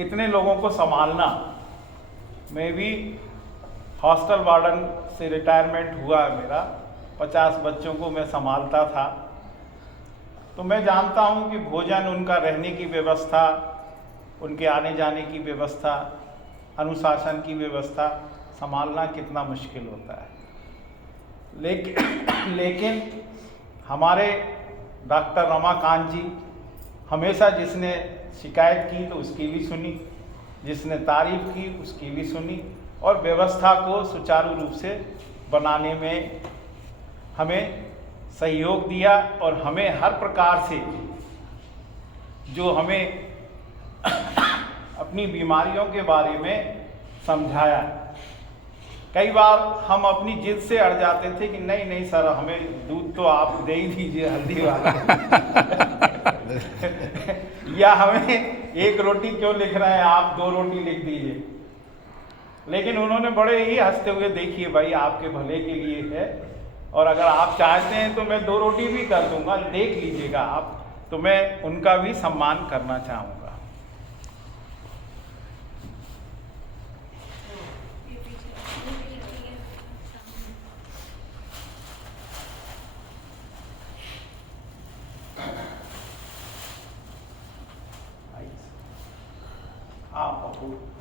इतने लोगों को संभालना, मैं भी हॉस्टल वार्डन से रिटायरमेंट हुआ है मेरा, 50 बच्चों को मैं संभालता था, तो मैं जानता हूँ कि भोजन, उनका रहने की व्यवस्था, उनके आने जाने की व्यवस्था, अनुशासन की व्यवस्था संभालना कितना मुश्किल होता है। लेकिन हमारे डॉक्टर रमाकांत जी हमेशा, जिसने शिकायत की तो उसकी भी सुनी, जिसने तारीफ की उसकी भी सुनी, और व्यवस्था को सुचारू रूप से बनाने में हमें सहयोग दिया और हमें हर प्रकार से जो हमें अपनी बीमारियों के बारे में समझाया। कई बार हम अपनी जिद से अड़ जाते थे कि नहीं नहीं सर, हमें दूध तो आप दे ही दीजिए हल्दी वाला या हमें 1 रोटी क्यों लिख रहे हैं आप, 2 रोटी लिख दीजिए। लेकिन उन्होंने बड़े ही हंसते हुए, देखिए भाई आपके भले के लिए है, और अगर आप चाहते हैं तो मैं 2 रोटी भी कर दूंगा, देख लीजिएगा आप। तो मैं उनका भी सम्मान करना चाहूँगा।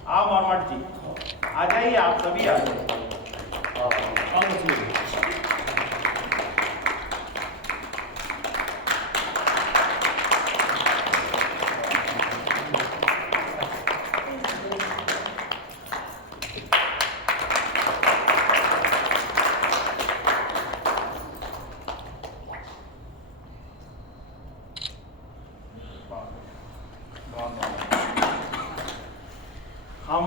आप मोहम्मद जी आ जाइए, आप सभी आ जाइए। हम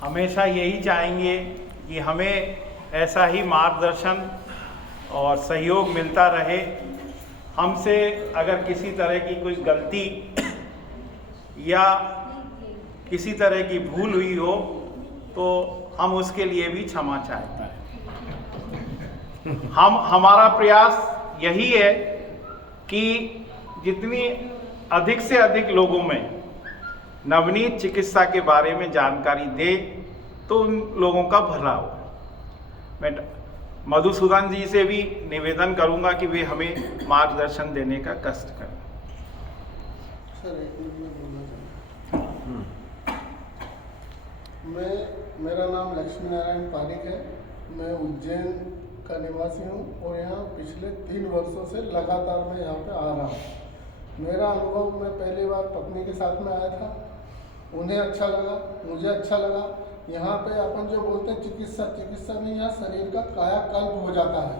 हमेशा यही चाहेंगे कि हमें ऐसा ही मार्गदर्शन और सहयोग मिलता रहे। हमसे अगर किसी तरह की कोई गलती या किसी तरह की भूल हुई हो तो हम उसके लिए भी क्षमा चाहते हैं। हमारा प्रयास यही है कि जितनी अधिक से अधिक लोगों में नवनीत चिकित्सा के बारे में जानकारी दे तो उन लोगों का भला हो। मैं मधुसूदन जी से भी निवेदन करूंगा कि वे हमें मार्गदर्शन देने का कष्ट करें। सर एक मिनट में बोलना चाहूँ। मेरा नाम लक्ष्मी नारायण पारिक है। मैं उज्जैन का निवासी हूँ और यहाँ पिछले 3 वर्षों से लगातार मैं यहाँ पे आ रहा हूँ। मेरा अनुभव, मैं पहली बार पत्नी के साथ में आया था, उन्हें अच्छा लगा, मुझे अच्छा लगा। यहाँ पे अपन जो बोलते हैं चिकित्सा नहीं, यहाँ शरीर का कायाकल्प हो जाता है।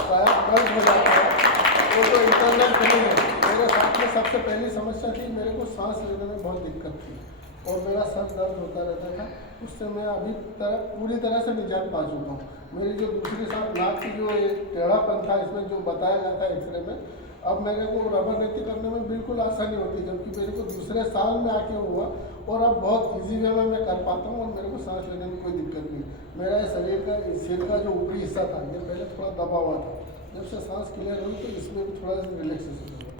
कायाकल्प हो जाता है। वो तो इंटरनल फीलिंग है। मेरे साथ में सबसे पहली समस्या थी, मेरे को सांस लेने में बहुत दिक्कत थी और मेरा सर दर्द होता रहता था। उससे मैं अभी पूरी तरह से निजात पा चुका हूँ। मेरी जो दूसरी सांस, नाक की जो टेढ़ापन था, इसमें जो बताया गया था एक्सरे में, अब मेरे को रबर नीति करने में बिल्कुल आसानी होती है, जबकि मेरे को दूसरे साल में आके हुआ और अब बहुत इजी वे में मैं कर पाता हूँ और मेरे को सांस लेने में कोई दिक्कत नहीं। मेरा शरीर का, सिर का जो ऊपरी हिस्सा था, ये पहले थोड़ा दबा हुआ था, जब से सांस क्लियर हुई तो इसमें भी थोड़ा रिलैक्सेशन हुआ।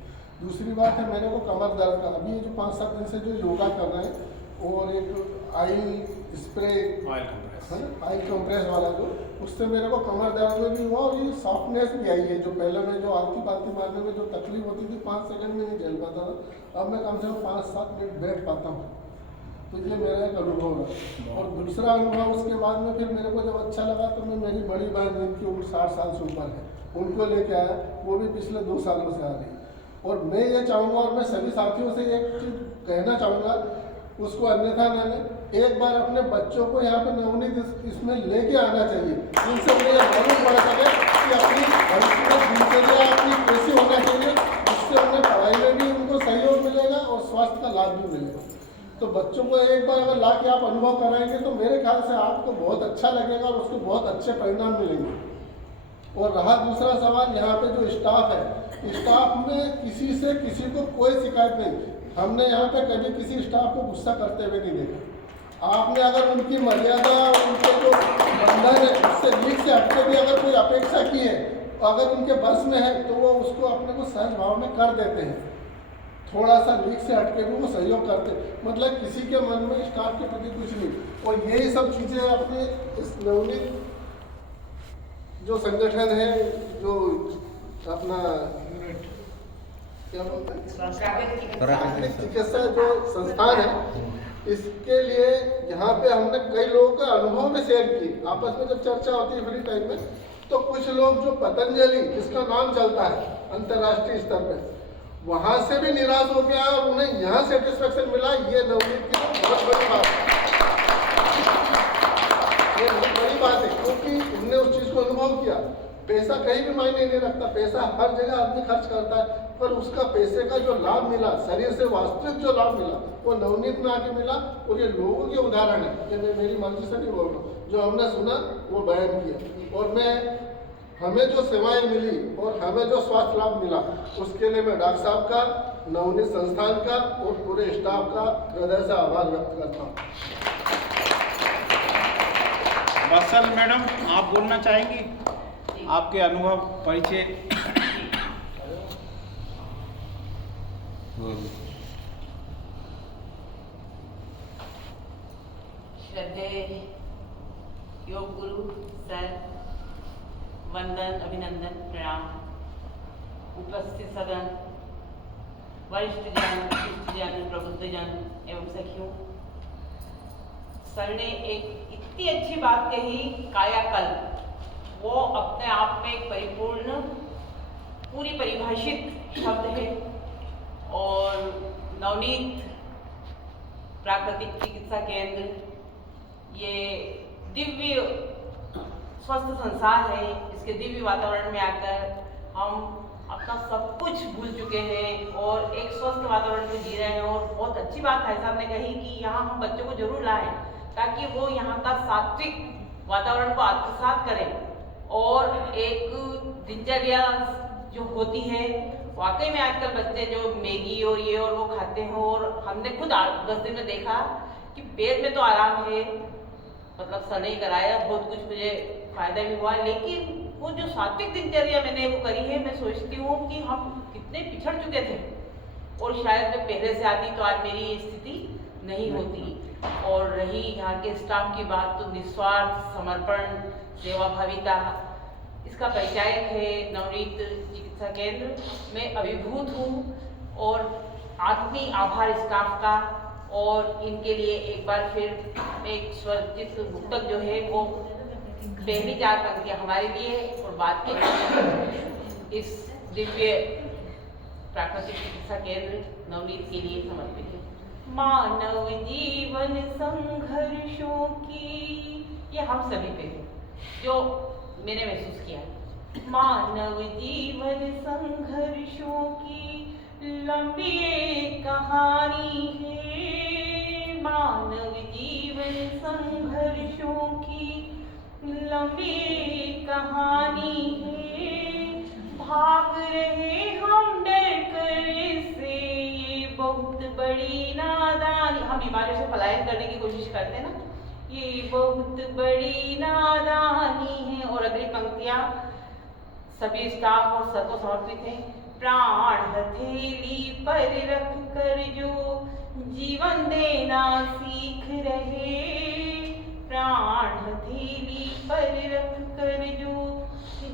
दूसरी बात है मेरे को कमर दर्द का। अभी जो 5-7 दिन से जो योगा कर रहे हैं और एक ऑयल स्प्रे, ऑयल कंप्रेस वाला, जो उससे मेरे को कमर दर्द में भी हुआ और ये सॉफ्टनेस भी आई है। जो पहले मैं जो आलती पालती मारने में जो तकलीफ होती थी, 5 सेकंड में नहीं झेल पाता था, अब मैं कम से कम 5-7 मिनट बैठ पाता हूँ। तो ये मेरा एक अनुभव है। और दूसरा अनुभव उसके बाद में फिर मेरे को जब अच्छा लगा तो मैं, मेरी बड़ी बहन जिनकी उम्र 60 साल से ऊपर है, उनको लेके आया। वो भी पिछले 2 सालों से आ रही है। और मैं ये चाहूँगा और मैं सभी साथियों से एक चीज़ कहना चाहूँगा, उसको अन्यथा न लें, एक बार अपने बच्चों को यहाँ पे नवनीत इसमें लेके आना चाहिए। इनसे मुझे मालूम पड़ सके कि अपनी भविष्य में दिनचर्या अपनी कैसी होना चाहिए, जिससे उन्हें पढ़ाई में भी उनको सहयोग मिलेगा और स्वास्थ्य का लाभ भी मिलेगा। तो बच्चों को एक बार अगर ला के आप अनुभव कराएंगे तो मेरे ख्याल से आपको बहुत अच्छा लगेगा और उसको बहुत अच्छे परिणाम मिलेंगे। और रहा दूसरा सवाल, यहाँ पे जो स्टाफ है, स्टाफ में किसी से किसी को कोई शिकायत नहीं। हमने यहाँ पे कभी किसी स्टाफ को गुस्सा करते हुए नहीं देखा। आपने अगर उनकी मर्यादा, उनके जो बंधन है, उससे लीक से हटके भी अगर कोई अपेक्षा की है, अगर उनके बस में है तो वो उसको अपने को सहज भाव में कर देते हैं। थोड़ा सा लीक से हटके भी वो सहयोग करते, मतलब किसी के मन में स्टाफ के प्रति कुछ नहीं। और यही सब चीज़ें अपने इस नवनीत जो संगठन है, जो अपना क्या बोलते हैं, प्राकृतिक चिकित्सा जो संस्थान है, इसके लिए यहाँ पे हमने कई लोगों का अनुभव भी शेयर किए। आपस में जब चर्चा होती है फ्री टाइम में, तो कुछ लोग जो पतंजलि जिसका नाम चलता है अंतर्राष्ट्रीय स्तर पे, वहाँ से भी निराश हो गया और उन्हें यहाँ सेटिस्फेक्शन मिला। ये नवनीत की तो बहुत बड़ी बात है, ये बहुत बड़ी बात है, क्योंकि उनने उस चीज़ को अनुभव किया। पैसा कहीं भी मायने नहीं रखता, पैसा हर जगह आदमी खर्च करता है, पर उसका पैसे का जो लाभ मिला, शरीर से वास्तविक जो लाभ मिला, वो नवनीत में आके मिला। और ये लोगों के उदाहरण है, ये मैं मेरी मर्जी से नहीं बोल रहा हूँ, जो हमने सुना वो बयान किया। और हमें जो सेवाएं मिली और हमें जो स्वास्थ्य लाभ मिला, उसके लिए मैं डॉक्टर साहब का, नवनीत संस्थान का और पूरे स्टाफ का हृदय से आभार व्यक्त करता हूँ। बसल मैडम, आप बोलना चाहेंगी? आपके अनुभव, परिचय। श्रद्धेय योग गुरु सर, वंदन, अभिनंदन, प्रणाम। उपस्थित सदन, वरिष्ठ जन, शिष्ट जन, प्रबुद्ध जन एवं सखियों, सर ने एक इतनी अच्छी बात कही, कायाकल्प। वो अपने आप में एक परिपूर्ण, पूरी परिभाषित शब्द है। और नवनीत प्राकृतिक चिकित्सा केंद्र ये दिव्य स्वस्थ संसार है। इसके दिव्य वातावरण में आकर हम अपना सब कुछ भूल चुके हैं और एक स्वस्थ वातावरण में जी रहे हैं। और बहुत अच्छी बात भाई साहब ने कही कि यहाँ हम बच्चों को जरूर लाएं, ताकि वो यहाँ का सात्विक वातावरण को आत्मसात करें और एक दिनचर्या जो होती है। वाकई में आजकल बच्चे जो मैगी और ये और वो खाते हैं, और हमने खुद 10 दिन में देखा कि पेट में तो आराम है, मतलब सर ने कराया, बहुत कुछ मुझे फायदा भी हुआ, लेकिन वो जो सात्विक दिनचर्या मैंने वो करी है, मैं सोचती हूँ कि हम कितने पिछड़ चुके थे। और शायद मैं पहले से आती तो आज मेरी ये स्थिति नहीं होती। और रही यहाँ के स्टाफ की बात, तो निस्वार्थ समर्पण, सेवाभाविता इसका परिचायक है नवनीत चिकित्सा केंद्र। मैं अभिभूत हूँ और आत्मीय आभार स्टाफ का। और इनके लिए एक बार फिर एक स्वरचित मुक्तक जो है वो पहली 4 पंक्तियाँ हमारे लिए और बाद के इस दिव्य प्राकृतिक चिकित्सा केंद्र नवनीत के लिए समर्पित है। मानव जीवन संघर्षों की, ये हम सभी पे है, जो मैंने महसूस किया। मानव जीवन संघर्षों की लंबी एक कहानी है। मानव जीवन संघर्षों की लंबी एक कहानी है। भाग रहे हम डर कर इससे, ये बहुत बड़ी नादानी। हम बीमारियों से पलायन करने की कोशिश करते हैं ना, ये बहुत बड़ी नादानी है। और अगली पंक्तियां सभी स्टाफ और सर को समर्पित हैं। प्राण हथेली पर रख कर जो जीवन देना सीख रहे, प्राण हथेली पर रख कर जो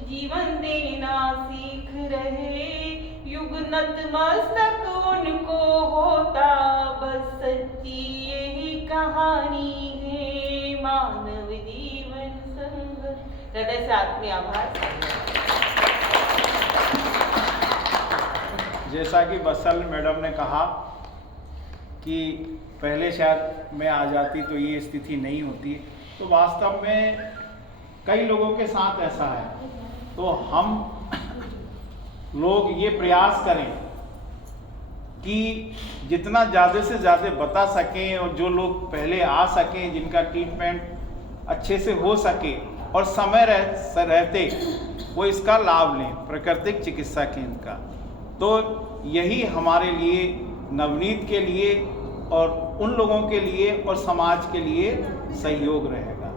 जीवन देना सीख रहे, युग नतमस्तक उनको होता, बस सच्ची यही कहानी है। मानव जीवन संघर्ष। हृदय से आत्मीय आभार। जैसा कि बसल मैडम ने कहा कि पहले शायद मैं आ जाती तो ये स्थिति नहीं होती, तो वास्तव में कई लोगों के साथ ऐसा है। तो हम लोग ये प्रयास करें कि जितना ज़्यादा से ज़्यादा बता सकें, और जो लोग पहले आ सकें, जिनका ट्रीटमेंट अच्छे से हो सके और समय रहते वो इसका लाभ लें, प्राकृतिक चिकित्सा केंद्र का। तो यही हमारे लिए, नवनीत के लिए और उन लोगों के लिए और समाज के लिए सहयोग रहेगा।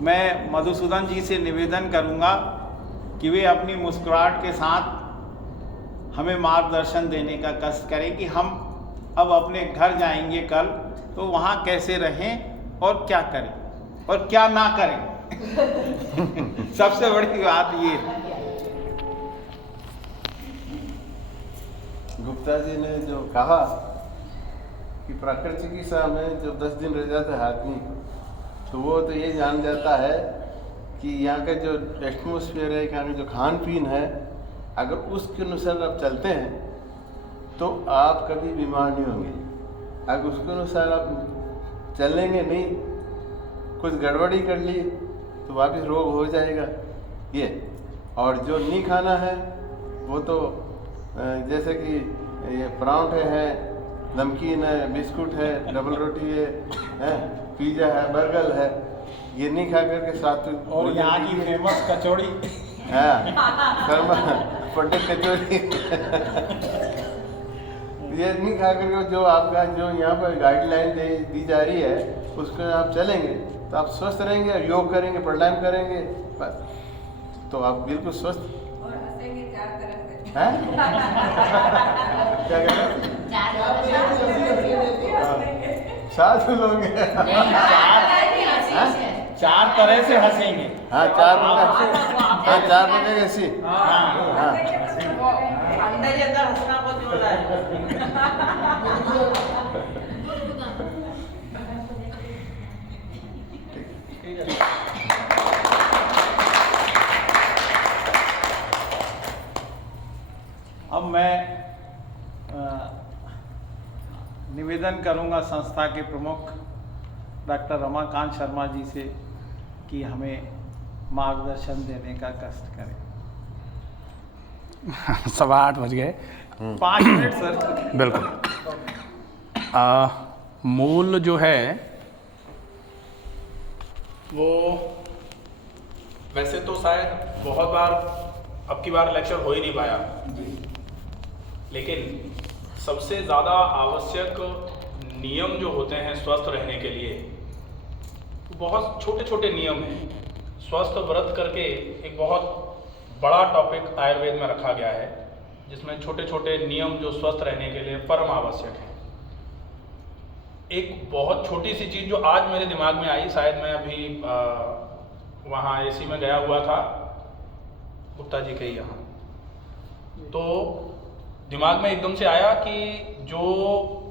मैं मधुसूदन जी से निवेदन करूंगा कि वे अपनी मुस्कुराहट के साथ हमें मार्गदर्शन देने का कष्ट करें कि हम अब अपने घर जाएंगे कल, तो वहाँ कैसे रहें और क्या करें और क्या ना करें। सबसे बड़ी बात ये है। गुप्ता जी ने जो कहा कि प्राकृतिक चिकित्सा में जो 10 दिन रह जाता है आदमी, तो वो तो ये जान जाता है कि यहाँ का जो एटमोसफियर है, यहाँ का जो खान पीन है, अगर उसके अनुसार आप चलते हैं तो आप कभी बीमार नहीं होंगे। अगर उसके अनुसार आप चलेंगे नहीं, कुछ गड़बड़ी कर ली तो वापस रोग हो जाएगा ये। और जो नहीं खाना है वो तो जैसे कि ये परांठे है, नमकीन है, बिस्कुट है, डबल रोटी है, पिज़्ज़ा है, बर्गर है, ये नहीं खा करके साथ और यहाँ की फेमस कचौड़ी, फटे कचौड़ी ये नहीं खा करके जो आपका जो यहाँ पर गाइडलाइन दी जा रही है उसको आप चलेंगे तो आप स्वस्थ रहेंगे। योग करेंगे, प्राणायाम करेंगे, बस तो आप बिल्कुल स्वस्थ हैं। क्या कह रहे हैं? साथ लोग चार तरह से हंसेंगे। हाँ, चार बजे ऐसी। हाँ, अंदर ही अंदर हंसना बहुत जोर है। अब मैं निवेदन करूंगा संस्था के प्रमुख डॉक्टर रमाकांत शर्मा जी से कि हमें मार्गदर्शन देने का कष्ट करें। 8:15 बज गए। 5 मिनट सर। बिल्कुल। मूल जो है वो वैसे तो शायद बहुत बार अब की बार लेक्चर हो ही नहीं पाया, लेकिन सबसे ज़्यादा आवश्यक नियम जो होते हैं स्वस्थ रहने के लिए, बहुत छोटे छोटे नियम हैं। स्वस्थ व्रत करके एक बहुत बड़ा टॉपिक आयुर्वेद में रखा गया है, जिसमें छोटे छोटे नियम जो स्वस्थ रहने के लिए परम आवश्यक है। एक बहुत छोटी सी चीज़ जो आज मेरे दिमाग में आई, शायद मैं अभी वहाँ एसी में गया हुआ था गुप्ता जी के यहाँ, तो दिमाग में एकदम से आया कि जो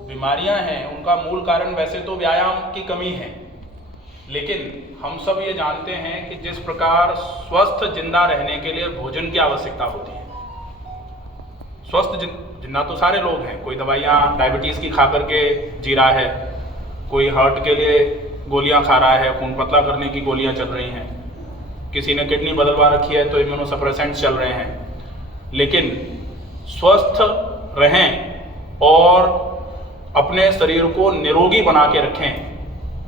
बीमारियां हैं उनका मूल कारण वैसे तो व्यायाम की कमी है, लेकिन हम सब ये जानते हैं कि जिस प्रकार स्वस्थ जिंदा रहने के लिए भोजन की आवश्यकता होती है। स्वस्थ जिंदा तो सारे लोग हैं, कोई दवाइयाँ डायबिटीज़ की खा करके जी रहा है, कोई हार्ट के लिए गोलियां खा रहा है, खून पतला करने की गोलियां चल रही हैं, किसी ने किडनी बदलवा रखी है तो इम्यूनोसप्रेसेंट्स चल रहे हैं। लेकिन स्वस्थ रहें और अपने शरीर को निरोगी बना के रखें,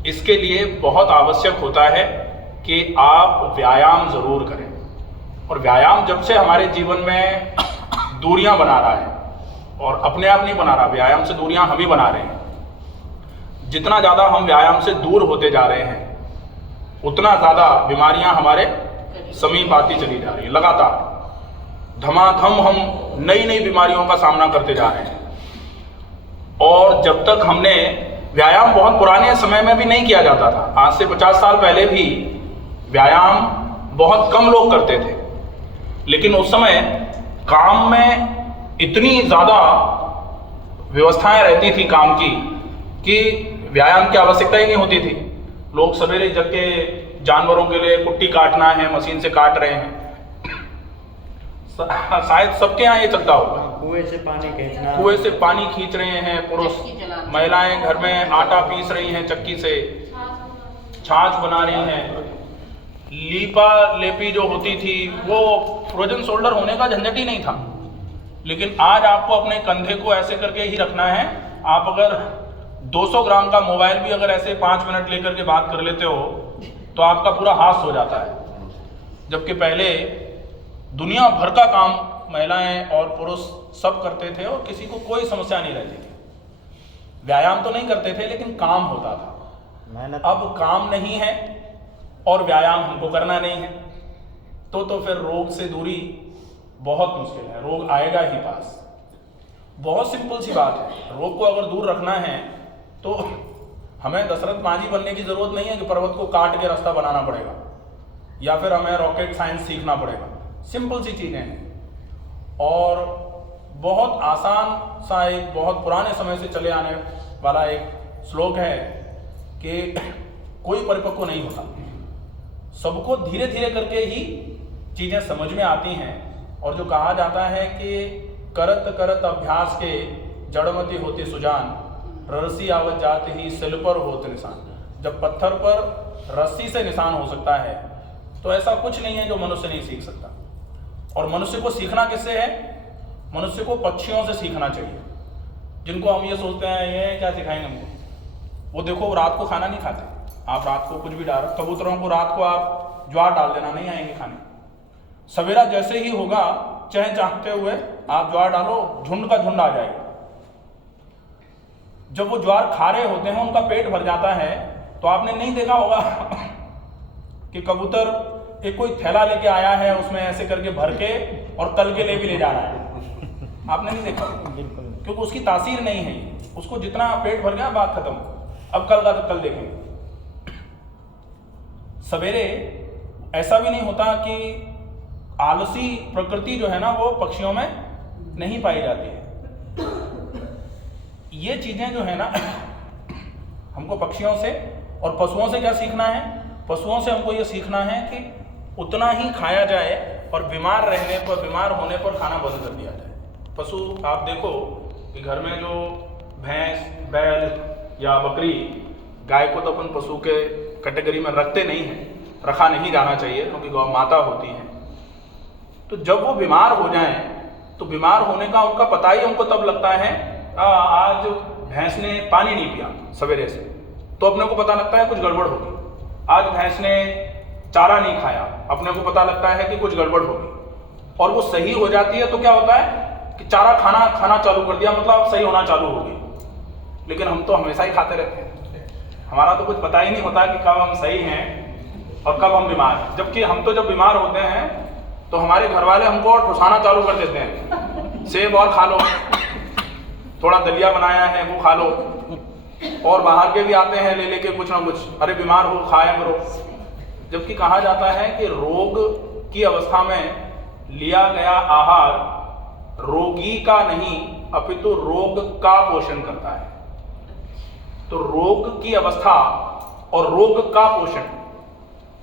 इसके लिए बहुत आवश्यक होता है कि आप व्यायाम ज़रूर करें। और व्यायाम जब से हमारे जीवन में दूरियां बना रहा है, और अपने आप नहीं बना रहा, व्यायाम से दूरियां हम ही बना रहे हैं। जितना ज़्यादा हम व्यायाम से दूर होते जा रहे हैं, उतना ज़्यादा बीमारियां हमारे समीप आती चली जा रही है। लगातार धमाधम हम नई नई बीमारियों का सामना करते जा रहे हैं। और जब तक हमने व्यायाम बहुत पुराने समय में भी नहीं किया जाता था, आज से 50 साल पहले भी व्यायाम बहुत कम लोग करते थे, लेकिन उस समय काम में इतनी ज़्यादा व्यवस्थाएं रहती थी काम की कि व्यायाम की आवश्यकता ही नहीं होती थी। लोग सवेरे जग के जानवरों के लिए कुट्टी काटना है, मशीन से काट रहे हैं। शायद सबके यहाँ ये चलता होगा। कुएं से पानी खींचना, कुएं से पानी खींच रहे हैं पुरुष, महिलाएं घर में आटा पीस रही हैं चक्की से, छाछ बना रही हैं। लीपा लेपी जो होती थी वो फ्रोजन शोल्डर होने का झंझट ही नहीं था, लेकिन आज आपको अपने कंधे को ऐसे करके ही रखना है। आप अगर 200 ग्राम का मोबाइल भी अगर ऐसे 5 मिनट लेकर के बात कर लेते हो तो आपका पूरा हाथ हो जाता है। जबकि पहले दुनिया भर का काम महिलाएं और पुरुष सब करते थे और किसी को कोई समस्या नहीं रहती थी। व्यायाम तो नहीं करते थे लेकिन काम होता था। अब काम नहीं है और व्यायाम हमको करना नहीं है, तो फिर रोग से दूरी बहुत मुश्किल है, रोग आएगा ही पास। बहुत सिंपल सी बात है। रोग को अगर दूर रखना है तो हमें दशरथ माझी बनने की जरूरत नहीं है कि पर्वत को काट के रास्ता बनाना पड़ेगा या फिर हमें रॉकेट साइंस सीखना पड़ेगा। सिंपल सी चीजें हैं और बहुत आसान सा एक बहुत पुराने समय से चले आने वाला एक श्लोक है कि कोई परिपक्व नहीं होता, सबको धीरे धीरे करके ही चीजें समझ में आती हैं। और जो कहा जाता है कि करत करत अभ्यास के जड़मती होती सुजान, रस्सी आवत जाते ही सिल पर होते निशान। जब पत्थर पर रस्सी से निशान हो सकता है तो ऐसा कुछ नहीं है जो मनुष्य नहीं सीख सकता। और मनुष्य को सीखना किससे है? मनुष्य को पक्षियों से सीखना चाहिए, जिनको हम ये सोचते हैं ये क्या सिखाएंगे हमको। वो देखो वो रात को खाना नहीं खाते, आप रात को कुछ भी डाल, कबूतरों को रात को आप ज्वार डाल देना, नहीं आएंगे खाने। सवेरा जैसे ही होगा चह चाहते हुए आप ज्वार डालो, झुंड का झुंड आ जाएगा। जब वो ज्वार खा रहे होते हैं उनका पेट भर जाता है तो आपने नहीं देखा होगा कि कबूतर एक कोई थैला लेके आया है उसमें ऐसे करके भर के और कल के लिए भी ले जा रहा है। आपने नहीं देखा क्योंकि उसकी तासीर नहीं है, उसको जितना पेट भर गया बात खत्म, अब कल का कल देखेंगे। सवेरे ऐसा भी नहीं होता कि आलसी प्रकृति जो है ना वो पक्षियों में नहीं पाई जाती है। ये चीजें जो है ना हमको पक्षियों से और पशुओं से क्या सीखना है? पशुओं से हमको ये सीखना है कि उतना ही खाया जाए और बीमार रहने पर, बीमार होने पर खाना बंद कर दिया जाए। पशु आप देखो कि घर में जो भैंस, बैल या बकरी, गाय को तो अपन पशु के कैटेगरी में रखते नहीं हैं, रखा नहीं जाना चाहिए क्योंकि गौ माता होती है। तो जब वो बीमार हो जाएं तो बीमार होने का उनका पता ही उनको तब लगता है आज भैंस ने पानी नहीं पिया सवेरे से, तो अपने को पता लगता है कुछ गड़बड़ होगी। आज भैंस ने चारा नहीं खाया, अपने को पता लगता है कि कुछ गड़बड़ होगी। और वो सही हो जाती है तो क्या होता है कि चारा खाना चालू कर दिया, मतलब सही होना चालू हो गई। लेकिन हम तो हमेशा ही खाते रहते हैं, हमारा तो कुछ पता ही नहीं होता कि कब हम सही हैं और कब हम बीमार हैं। जबकि हम तो जब बीमार होते हैं तो हमारे घर वाले हमको ठुसाना चालू कर देते हैं, सेब और खा लो, थोड़ा दलिया बनाया है वो खा लो, और बाहर के भी आते हैं ले लेके कुछ ना कुछ, अरे बीमार हो खाया करो। जबकि कहा जाता है कि रोग की अवस्था में लिया गया आहार रोगी का नहीं अपितु रोग का पोषण करता है। तो रोग की अवस्था और रोग का पोषण,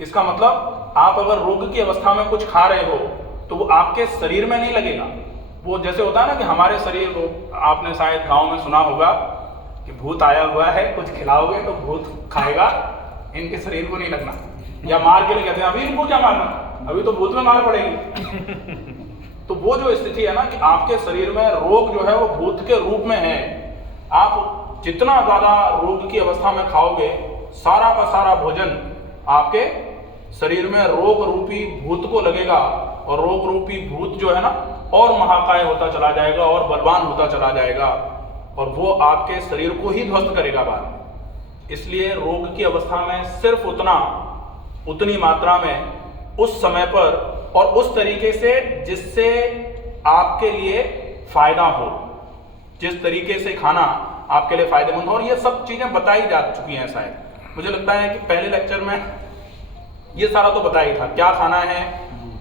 इसका मतलब आप अगर रोग की अवस्था में कुछ खा रहे हो तो वो आपके शरीर में नहीं लगेगा। वो जैसे होता है ना कि हमारे शरीर को, आपने शायद गांव में सुना होगा कि भूत आया हुआ है, कुछ खिलाओगे तो भूत खाएगा, इनके शरीर को नहीं लगना। या मार के लिए कहते हैं अभी इनको क्या मारना, अभी तो भूत में मार पड़ेगी। तो वो जो स्थिति है ना कि आपके शरीर में रोग जो है वो भूत के रूप में है। आप जितना ज्यादा रोग की अवस्था में खाओगे, सारा का सारा भोजन आपके शरीर में रोग रूपी भूत को लगेगा और रोग रूपी भूत जो है ना और महाकाय होता चला जाएगा और बलवान होता चला जाएगा और वो आपके शरीर को ही ध्वस्त करेगा बाद में। इसलिए रोग की अवस्था में सिर्फ उतनी मात्रा में उस समय पर और उस तरीके से जिससे आपके लिए फायदा हो, जिस तरीके से खाना आपके लिए फायदेमंद हो। और ये सब चीजें बताई जा चुकी हैं शायद, मुझे लगता है कि पहले लेक्चर में ये सारा तो बताया ही था क्या खाना है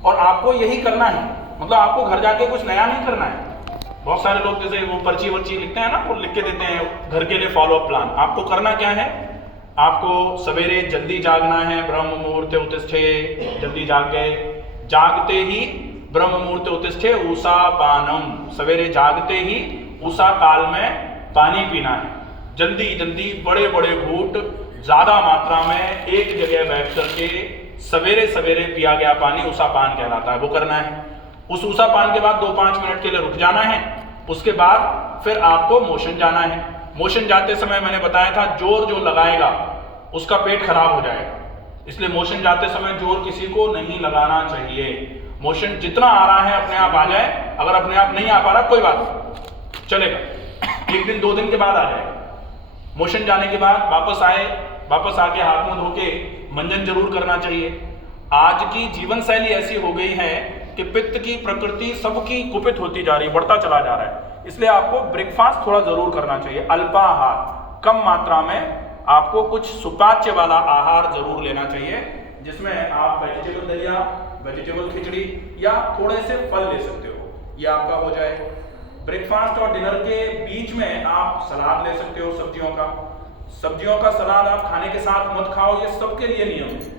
और आपको यही करना है। मतलब आपको घर जाके कुछ नया नहीं करना है। बहुत सारे लोग जैसे वो पर्ची वर्ची लिखते हैं ना, वो लिख के देते हैं घर के लिए फॉलो अप प्लान। आपको करना क्या है, आपको सवेरे जल्दी जागना है, ब्रह्म मुहूर्ते उत्तिष्ठे, जल्दी जाग गए, जागते ही ब्रह्म मुहूर्ते उत्तिष्ठे ऊषा पानम, सवेरे जागते ही उषा काल में पानी पीना है। जल्दी जल्दी बड़े बड़े घूंट ज्यादा मात्रा में एक जगह बैठ करके सवेरे सवेरे पिया गया पानी उषा पान कहलाता है, वो करना है। उस उषा पान के बाद 2-5 मिनट के लिए रुक जाना है। उसके बाद फिर आपको मोशन जाना है। मोशन जाते समय मैंने बताया था जोर जो लगाएगा उसका पेट खराब हो जाएगा, इसलिए मोशन जाते समय जोर किसी को नहीं लगाना चाहिए। मोशन जितना आ रहा है अपने आप आ जाए, अगर अपने आप नहीं आ पा रहा कोई बात नहीं, चलेगा, 1 दिन 2 दिन के बाद आ जाएगा। मोशन जाने के बाद वापस आके हाथ मुंह धो के मंजन जरूर करना चाहिए। आज की जीवन शैली ऐसी हो गई है कि पित्त की प्रकृति सबकी कुपित होती जा रही है, बढ़ता चला जा रहा है। इसलिए आपको ब्रेकफास्ट थोड़ा जरूर करना चाहिए, अल्पाहार, कम मात्रा में आपको कुछ सुपाच्य वाला आहार जरूर लेना चाहिए, जिसमें आप वेजिटेबल दलिया, वेजिटेबल खिचड़ी या थोड़े से फल ले सकते हो, ये आपका हो जाए। ब्रेकफास्ट और डिनर के बीच में आप सलाद ले सकते हो सब्जियों का सलाद आप खाने के साथ मत खाओ, ये सबके लिए नियम है।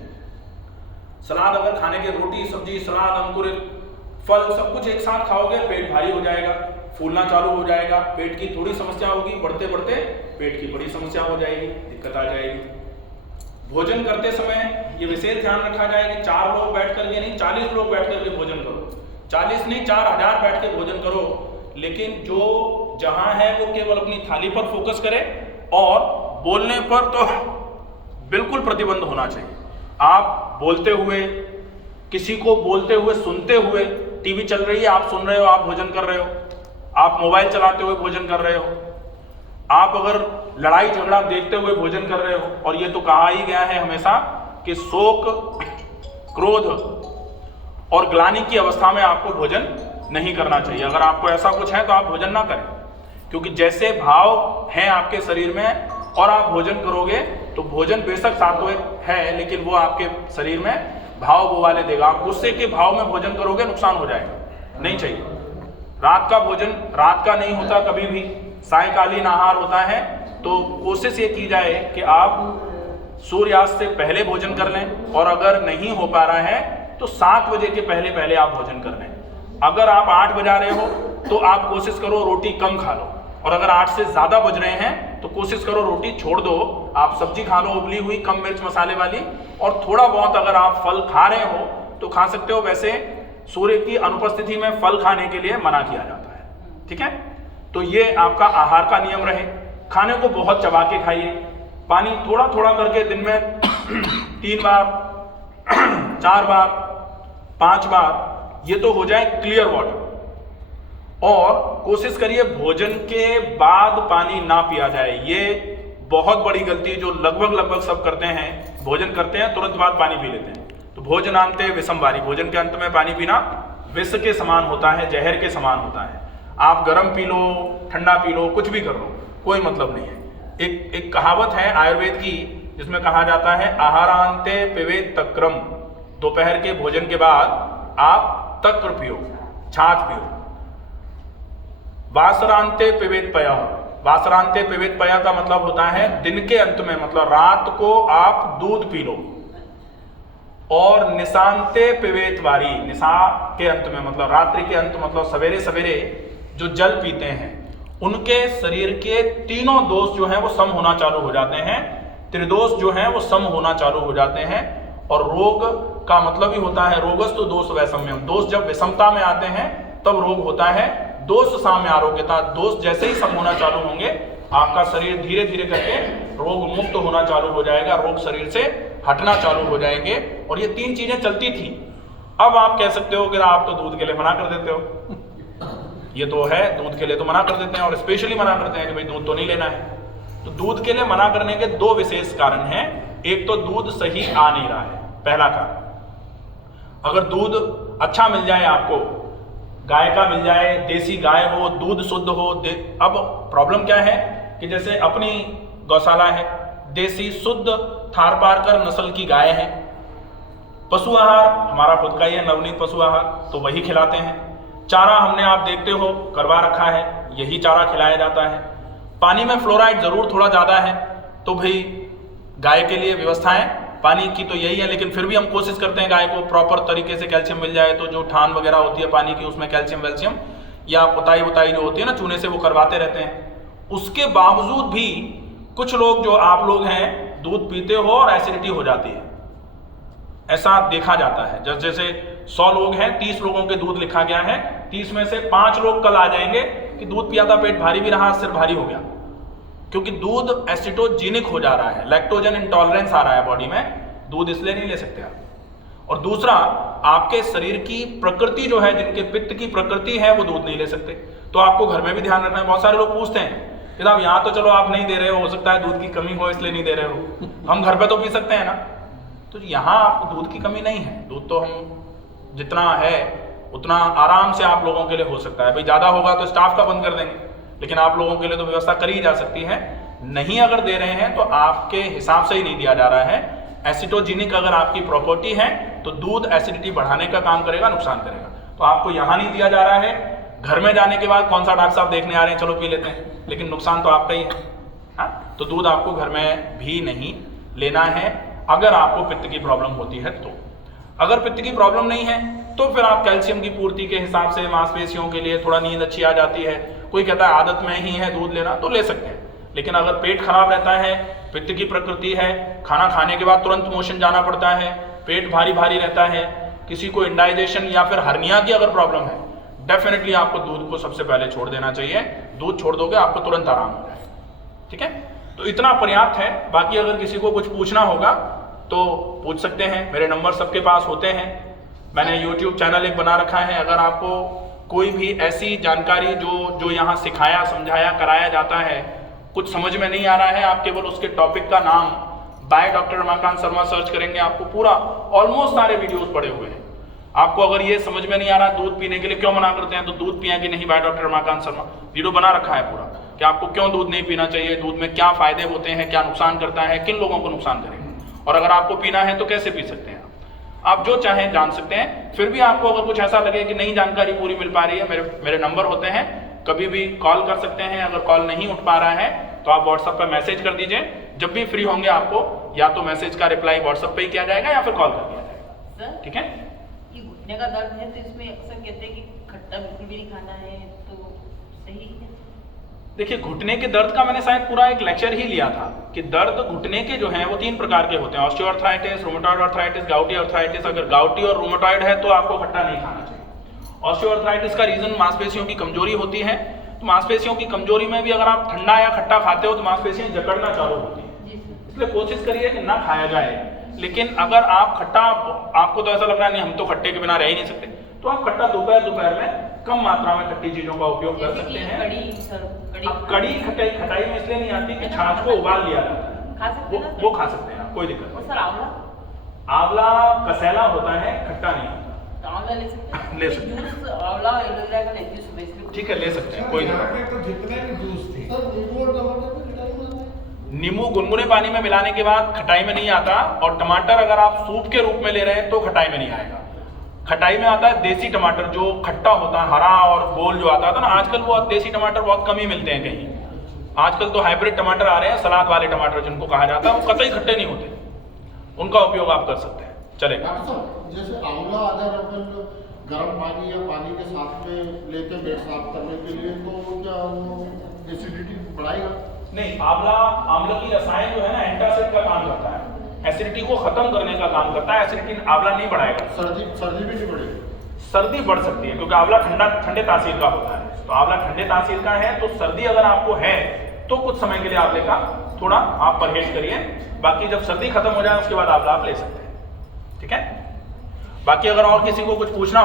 सलाद अगर खाने के रोटी सब्जी सलाद अंकुरित फल सब कुछ एक साथ खाओगे, पेट भारी हो जाएगा, फूलना चालू हो जाएगा, पेट की थोड़ी समस्या होगी, बढ़ते बढ़ते पेट की बड़ी समस्या हो जाएगी, दिक्कत आ जाएगी। भोजन करते समय ये विशेष ध्यान रखा जाए कि 4 लोग बैठ करके नहीं, 40 लोग बैठ करके भोजन करो, 40 नहीं 4000 बैठ के भोजन करो, लेकिन जो जहां है वो केवल अपनी थाली पर फोकस करे और बोलने पर तो बिल्कुल प्रतिबंध होना चाहिए। आप बोलते हुए, किसी को बोलते हुए सुनते हुए, टीवी चल रही है आप सुन रहे हो, आप भोजन कर रहे हो, आप मोबाइल चलाते हुए भोजन कर रहे हो, आप अगर लड़ाई झगड़ा देखते हुए भोजन कर रहे हो, और ये तो कहा ही गया है हमेशा कि शोक, क्रोध और ग्लानि की अवस्था में आपको भोजन नहीं करना चाहिए। अगर आपको ऐसा कुछ है तो आप भोजन ना करें, क्योंकि जैसे भाव हैं आपके शरीर में और आप भोजन करोगे तो भोजन बेशक सात्विक है, लेकिन वो आपके शरीर में भाव वो वाले देगा। आप गुस्से के भाव में भोजन करोगे नुकसान हो जाएगा, नहीं चाहिए। रात का भोजन रात का नहीं होता, कभी भी सायंकालीन आहार होता है, तो कोशिश ये की जाए कि आप सूर्यास्त से पहले भोजन कर लें, और अगर नहीं हो पा रहा है तो 7 बजे के पहले आप भोजन कर लें। अगर आप 8 बजा रहे हो तो आप कोशिश करो रोटी कम खा लो, और अगर 8 से ज्यादा बज रहे हैं तो कोशिश करो रोटी छोड़ दो, आप सब्जी खा लो उबली हुई, कम मिर्च मसाले वाली, और थोड़ा बहुत अगर आप फल खा रहे हो तो खा सकते हो। वैसे सूर्य की अनुपस्थिति में फल खाने के लिए मना किया जाता है, ठीक है। तो ये आपका आहार का नियम रहे। खाने को बहुत चबा के खाइए, पानी थोड़ा थोड़ा करके दिन में 3 बार 4 बार 5 बार, ये तो हो जाए क्लियर वाटर। और कोशिश करिए भोजन के बाद पानी ना पिया जाए, ये बहुत बड़ी गलती जो लगभग सब करते हैं। भोजन करते हैं तुरंत बाद पानी पी लेते हैं, तो भोजनांते विषम वारी, भोजन के अंत में पानी पीना विष के समान होता है, जहर के समान होता है। आप गर्म पी लो, ठंडा पी लो, कुछ भी कर लो, कोई मतलब नहीं है। एक कहावत है आयुर्वेद की, जिसमें कहा जाता है आहारांते पिबेत तक्रम, दोपहर के भोजन के बाद आप तक्र पियो, छाछ पियो। वासरांते पिबेत पया, वासरांते पिबेत पया का मतलब होता है दिन के अंत में, मतलब रात को आप दूध पी लो। और निशांते पिबेत वारी, निशा के अंत में मतलब रात्रि के अंत, मतलब सवेरे सवेरे जो जल पीते हैं उनके शरीर के तीनों दोष जो हैं वो सम होना चालू हो जाते हैं, त्रिदोष जो हैं वो सम होना चालू हो जाते हैं। और रोग का मतलब ही होता है रोगस्तु दोष वैषम्यम, दोष जब विषमता में आते हैं तब रोग होता है। दोष साम्य आरोग्यता, दोष जैसे ही सम होना चालू होंगे आपका शरीर धीरे धीरे करके रोग मुक्त होना चालू हो जाएगा, रोग शरीर से हटना चालू हो जाएंगे। और ये 3 चीजें चलती थी। अब आप कह सकते हो कि आप तो दूध के लिए मना कर देते हो, ये तो है दूध के लिए तो मना कर देते हैं, और स्पेशली मना करते हैं कि भाई दूध तो नहीं लेना है। तो दूध के लिए मना करने के 2 विशेष कारण हैं। एक तो दूध सही आ नहीं रहा है, पहला कारण। अगर दूध अच्छा मिल जाए आपको, गाय का मिल जाए, देसी गाय हो, दूध शुद्ध हो, अब प्रॉब्लम क्या है कि जैसे अपनी गौशाला है, देसी शुद्ध थारपारकर नस्ल की गाय है, पशु आहार हमारा खुद का ही है नवनीत पशु आहार, तो वही खिलाते हैं। चारा हमने आप देखते हो करवा रखा है, यही चारा खिलाया जाता है। पानी में फ्लोराइड जरूर थोड़ा ज्यादा है, तो भाई गाय के लिए व्यवस्थाएं पानी की तो यही है, लेकिन फिर भी हम कोशिश करते हैं गाय को प्रॉपर तरीके से कैल्शियम मिल जाए। तो जो ठान वगैरह होती है पानी की, उसमें कैल्शियम वैल्शियम या पुताई वुताई जो होती है ना चूने से, वो करवाते रहते हैं। उसके बावजूद भी कुछ लोग जो आप लोग हैं दूध पीते हो और एसिडिटी हो जाती है, ऐसा देखा जाता है। जैसे 100 लोग हैं, 30 लोगों के दूध लिखा गया है, 30 में से 5 लोग कल आ जाएंगे कि दूध पिया था, पेट भारी भी रहा, सिर भारी हो गया, क्योंकि दूध एसिटोजेनिक हो जा रहा है, लैक्टोजन इंटॉलरेंस आ रहा है बॉडी में, दूध इसलिए नहीं ले सकते आप। और दूसरा, आपके शरीर की प्रकृति जो है, जिनके पित्त की प्रकृति है, वो दूध नहीं ले सकते। तो आपको घर में भी ध्यान रखना है। बहुत सारे लोग पूछते हैं कि साहब यहाँ तो चलो आप नहीं दे रहे हो सकता है दूध की कमी हो इसलिए नहीं दे रहे हो, हम घर पे तो पी सकते हैं ना। तो यहाँ आपको दूध की कमी नहीं है, दूध तो हम जितना है उतना आराम से आप लोगों के लिए हो सकता है। भाई ज़्यादा होगा तो स्टाफ का बंद कर देंगे, लेकिन आप लोगों के लिए तो व्यवस्था करी जा सकती है। नहीं अगर दे रहे हैं तो आपके हिसाब से ही नहीं दिया जा रहा है। एसिटोजेनिक अगर आपकी प्रॉपर्टी है तो दूध एसिडिटी बढ़ाने का काम करेगा, नुकसान करेगा। तो आपको यहाँ नहीं दिया जा रहा है, घर में जाने के बाद कौन सा डॉक्टर साहब देखने आ रहे हैं, चलो पी लेते हैं, लेकिन नुकसान तो आपका ही है। हाँ, तो दूध आपको घर में भी नहीं लेना है अगर आपको पित्त की प्रॉब्लम होती है तो। अगर पित्त की प्रॉब्लम नहीं है तो फिर आप कैल्शियम की पूर्ति के हिसाब से मांसपेशियों के लिए थोड़ा नींद अच्छी आ जाती है, कोई कहता है आदत में ही है दूध लेना, तो ले सकते हैं। लेकिन अगर पेट खराब रहता है, पित्त की प्रकृति है, खाना खाने के बाद तुरंत मोशन जाना पड़ता है, पेट भारी भारी रहता है, किसी को इंडाइजेशन या फिर हर्निया की अगर प्रॉब्लम है, डेफिनेटली आपको दूध को सबसे पहले छोड़ देना चाहिए। दूध छोड़ दोगे आपको तुरंत आराम हो जाएगा। ठीक है, तो इतना पर्याप्त है। बाकी अगर किसी को कुछ पूछना होगा तो पूछ सकते हैं, मेरे नंबर सबके पास होते हैं। मैंने YouTube चैनल एक बना रखा है, अगर आपको कोई भी ऐसी जानकारी जो यहाँ सिखाया समझाया कराया जाता है कुछ समझ में नहीं आ रहा है, आप केवल उसके टॉपिक का नाम by doctor Ramakant Sharma search करेंगे, आपको पूरा ऑलमोस्ट सारे वीडियोस पड़े हुए हैं। आपको अगर ये समझ में नहीं आ रहा दूध पीने के लिए क्यों मना करते हैं, तो दूध पिया कि नहीं by doctor Ramakant Sharma video बना रखा है पूरा, कि आपको क्यों दूध नहीं पीना चाहिए, दूध में क्या फायदे होते हैं, क्या नुकसान करता है, किन लोगों को नुकसान करेगा, और अगर आपको पीना है तो कैसे पी सकते हैं। आप जो चाहें जान सकते हैं। फिर भी आपको अगर कुछ ऐसा लगे कि नहीं जानकारी पूरी मिल पा रही है, मेरे नंबर होते हैं, कभी भी कॉल कर सकते हैं। अगर कॉल नहीं उठ पा रहा है तो आप व्हाट्सएप पर मैसेज कर दीजिए, जब भी फ्री होंगे आपको या तो मैसेज का रिप्लाई व्हाट्सएप पे ही किया जाएगा या फिर कॉल कर दिया जाएगा। ठीक है, ये घुटने का दर्द है तो इसमें अक्सर कहते हैं कि खट्टा बिल्कुल भी नहीं खाना है, तो सही है? देखिए घुटने के दर्द का मैंने शायद पूरा एक लेक्चर ही लिया था कि दर्द घुटने के जो हैं वो 3 प्रकार के होते हैं, ऑस्टियोआर्थराइटिस, रूमेटॉइड आर्थराइटिस, गाउटी आर्थराइटिस। अगर गाउटी और रूमेटॉइड है तो आपको खट्टा नहीं खाना चाहिए। ऑस्टियोआर्थराइटिस का रीजन मांसपेशियों की कमजोरी होती है, तो मांसपेशियों की कमजोरी में भी अगर आप ठंडा या खट्टा खाते हो तो मांसपेशियां जकड़ना चालू होती है, इसलिए कोशिश करिए कि ना खाया जाए। लेकिन अगर आप खट्टा, आपको तो ऐसा लग रहा है नहीं हम तो खट्टे के बिना रह ही नहीं सकते, तो आप खट्टा दोपहर में कम मात्रा में खट्टी चीजों का उपयोग कर सकते हैं। कड़ी खटाई में इसलिए नहीं आती कि छाछ को उबाल लिया जाता है, खा सकते हैं ना? वो खा सकते हैं, कोई दिक्कत नहीं। सर आंवला कसैला होता है, खट्टा नहीं होता। आंवला ले सकते हैं? ले सकते हैं। जूस आंवला एलोवेरा का लेती हूं सुबह इसलिए। ठीक है, ले सकते हैं, कोई दिक्कत नहीं। तो जितने भी जूस थे सर नींबू और टमाटर में खटाई में आता है? नींबू गुनगुने पानी में मिलाने के बाद खटाई में नहीं आता, और टमाटर अगर आप सूप के रूप में ले रहे हैं तो खटाई में नहीं आएगा। खटाई में आता है देसी टमाटर जो खट्टा होता है, हरा और गोल जो आता था ना, आजकल वो देसी टमाटर बहुत कम ही मिलते हैं कहीं। आजकल तो हाइब्रिड टमाटर आ रहे हैं, सलाद वाले टमाटर जिनको कहा जाता है, वो कतई खट्टे नहीं होते, उनका उपयोग आप कर सकते हैं, चलेगा। डॉक्टर साहब जैसे आंवला अगर अपन गर्म पानी या पानी के साथ में लेते हैं पेट साफ करने के लिए, तो क्या वो एसिडिटी बढ़ाएगा? नहीं, आंवला की रसायन जो है ना एंटासिड का काम करता है, एसिडिटी को खत्म करने का काम करता है। एसिडिटी आंवला नहीं बढ़ाएगा। सर्दी भी नहीं बढ़ेगी? सर्दी बढ़ सकती है क्योंकि आंवला ठंडे तासीर का होता है, तो आंवला ठंडे तासीर का है, तो सर्दी अगर आपको है तो कुछ समय के लिए आंवले का थोड़ा आप परहेज करिए, बाकी जब सर्दी खत्म हो जाए उसके बाद आंवला आप ले सकते हैं। ठीक है, बाकी अगर और किसी को कुछ पूछना